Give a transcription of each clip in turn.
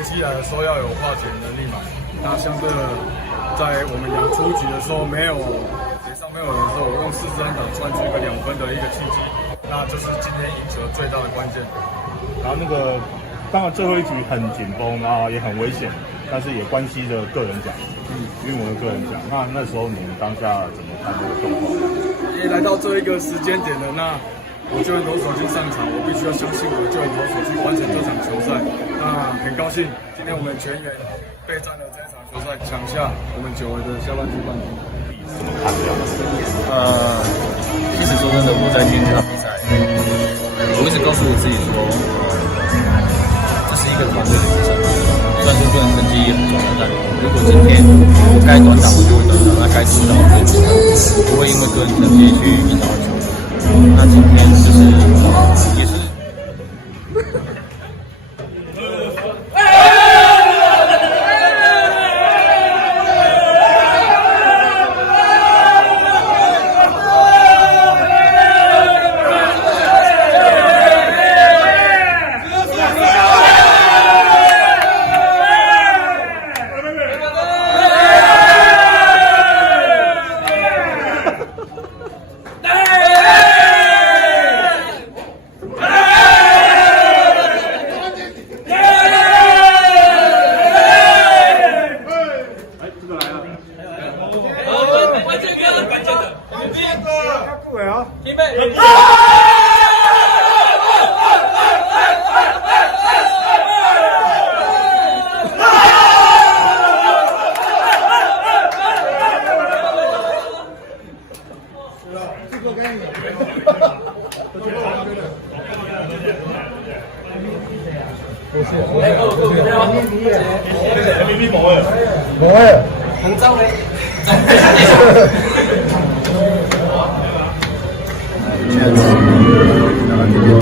飞机来的时候要有化解能力嘛。那相对的，在我们养出局的时候没有脸上没有人的时候，我用4支安打穿出一个2分的一个契机，那就是今天赢球最大的关键。然后当然最后一局很紧绷，然后也很危险，但是也关系着个人奖，运文的个人奖。那时候你们当下怎么看这个状况？也来到这一个时间点了，那我救援投手去上场，我必须要相信我的救援投手去完成这场球赛。那很高兴，今天我们全员备战了这一场球赛，抢下我们久违的下半区冠军。怎么看这样？其实说真的，我在第一场比赛，我一直告诉我自己说，这是一个团队的比赛。虽然说个人成绩很重要，但如果今天我该短打，我就会短打；那该出场，我就出场，不会因为个人成绩去影响球队。那今天就是也是。预备。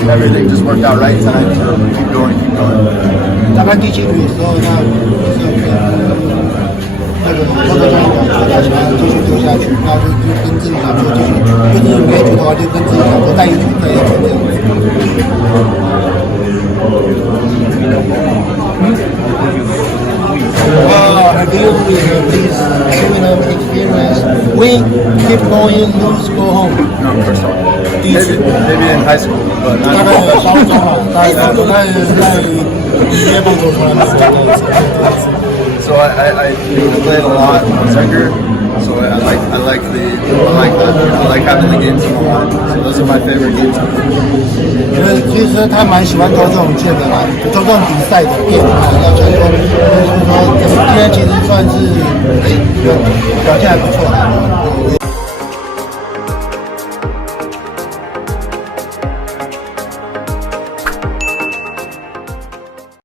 Everything just worked out right tonight, so keep going. 大概第7局的时候，那这个球打起来，继续丢下去，那就跟自己想说继续，就是没局的话就跟自己想说带一局这样子。I feel with this experience, win, keep going, lose, go home. No, of course not. Maybe in high school, but 大 not. 概稍中了，在毕业棒球出来的时候。So I played a lot when I was younger. So I like having the game team a lot. So those are my favorite games. 因为其实他蛮喜欢投这种圈的啦，投这种比赛的变化，要成功。所以说今天其实算是表现还不错的。